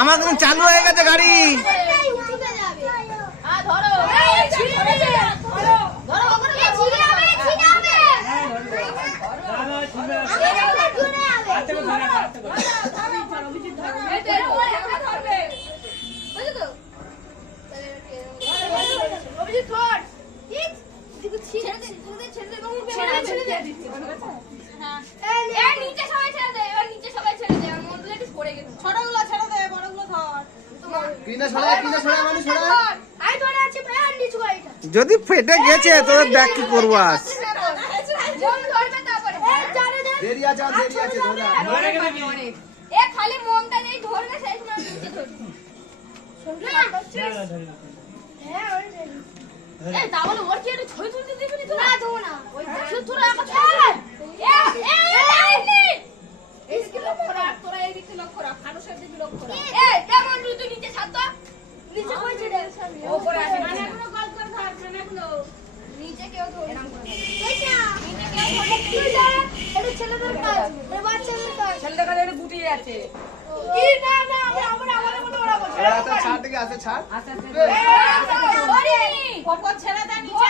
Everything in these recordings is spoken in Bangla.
আমার তো চালু হয়ে গেছে গাড়ি। যদি ফেটে গেছে তো দেখ কি করবো আজ। খালি মনটা নেই ধরবে সেই সময় নিচে ধরবে। এই তাহলে ওর কি একটু ছবি তুলতে দিবি না? না দেবো না। ওই তোরা একটা ছবি এইদিকে লক্ষ্য রাখ, তোরা এইদিকে লক্ষ্য রাখ, মানুষের দিকে লক্ষ্য রাখ। এই কেমন তুই নিচে ছাড় তো। নিচে কই ছেড়ে ওপরে আসে মানেগুলো গল করে ধর, মানেগুলো নিচে কেউ ধরে এরকম করে এই না নিচে কেউ ধরে তুই যা। এটা ছেলেদের কাজ, এটা বাচ্চাদের কাজ। ছেলেদের কাজ এটা গুটিয়ে আছে কি? না না আমরা মনে ওড়াবো। আচ্ছা ছাড় দিকে আছে, ছাড় আচ্ছা ওপর ছেড়ে দে, নিচে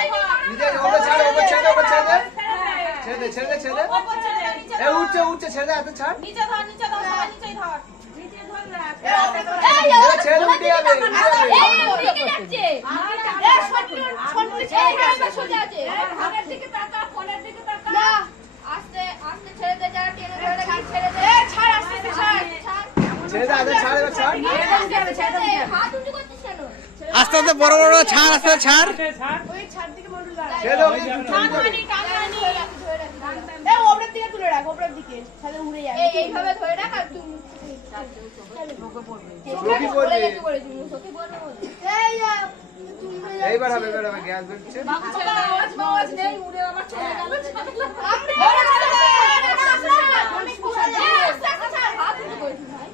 নিচে ওপরে ছাড়, ওপরে ছেড়ে দে, ছেড়ে দে, ছেড়ে দে, ছেড়ে দে। ওপর ছেড়ে দে, নিচে এই উঠছে ছেড়ে দে, হাতে ছাড়। নিচে ধর, নিচে ধর, সবাই নিচেই ধর, নিচে ধর না। এই ছেড়ে উঠে যাবে, উঠে যাবে। এই দিকে যাচ্ছে। এই ছোট ছেলে সোজা আছে। ভাগের দিকে তাকা, কোণের দিকে তাকা। না আস্তে আস্তে ছেড়ে দে, যা টেনে ধরে গাড়ি ছেড়ে দে। এই ছাড়, আস্তে ছাড়, ছেড়ে দে, হাতে ছাড়, এবার ছাড়। হাত উঁচু করছিস কেন? আস্তে আস্তে বড় বড় ছাড়, আস্তে আস্তে ছাড়। ওই ছাড় দিকে মন্ডল দাঁড়া। ছেড়ে দে, ওকে টানমানি এই ওপরের দিকে তুলে রাখ, ওপরের দিকে তাহলে উড়ে যাবে। এইভাবে ধরে রাখ আর তুই চোখে পড়বে। এই যা এইবার হবে, এবার হবে, গ্যাস বেরোচ্ছে। আওয়াজ নেই, উড়ে আমার চলে গেল। হাত উঁচু করেছিস ভাই।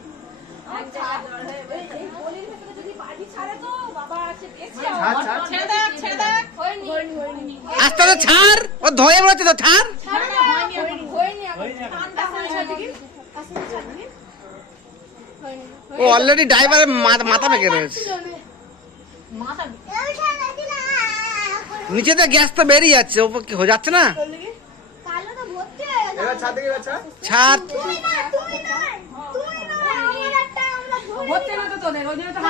এই গলির ভেতরে যদি বাড়ি ছাড়ে তো বাবা আছে দেখছি। ছাড়, ছেড়ে দে হয়নি। আস্তে আস্তে ছাড়, ও ধয়ে মরছে তো ছাড়। ও অলরেডি ড্রাইভারের মাথা মেকে রয়েছে। নিচে তো গ্যাস তো বেরিয়ে যাচ্ছে, ওপর কি হয়ে যাচ্ছে না? এবার ছাড় দিকে, এবার ছাড়। ছাড়। হচ্ছে না তো তোদের, ওই জন্য তো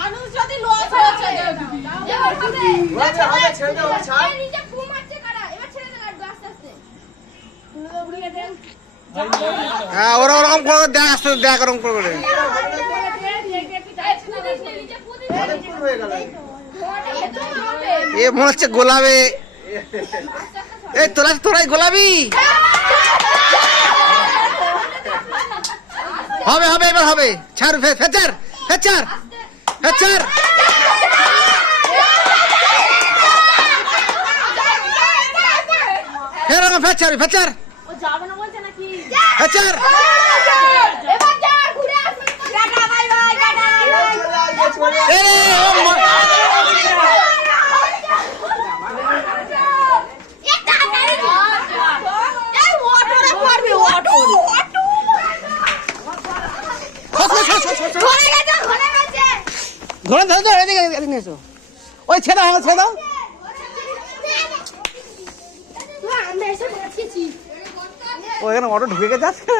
মানুষ যদি লস হচ্ছে হবে, ছেড়ে দে, ওকে ছাড়। নিচে ঘুম মারছে কারা, এবার ছেড়ে দে গাড়ি আস্তে আস্তে। হ্যাঁ ওরা ওরকম করে দেখ, আস্তে আস্তে দেখ ওরকম করে। অনেক ফুল হয়ে গেল। এ মনে হচ্ছে গোলাবে। এই তোরাই গোলাবি। হবে হবে, এবার হবে। ছাড়, ফেচার ফেচার ফেচার। ফের ফেচার ফেচার ও যাবে না বলছে নাকি? ফেচার। এবার যা ঘুরে আসবে। Tata bye bye, tata bye bye. চলে আসবে, চলে আসবে। ওই ছেড়ে দাও, ছেড়ে দাও। ও এখানে অটো ঢুকে গেছে আজকে।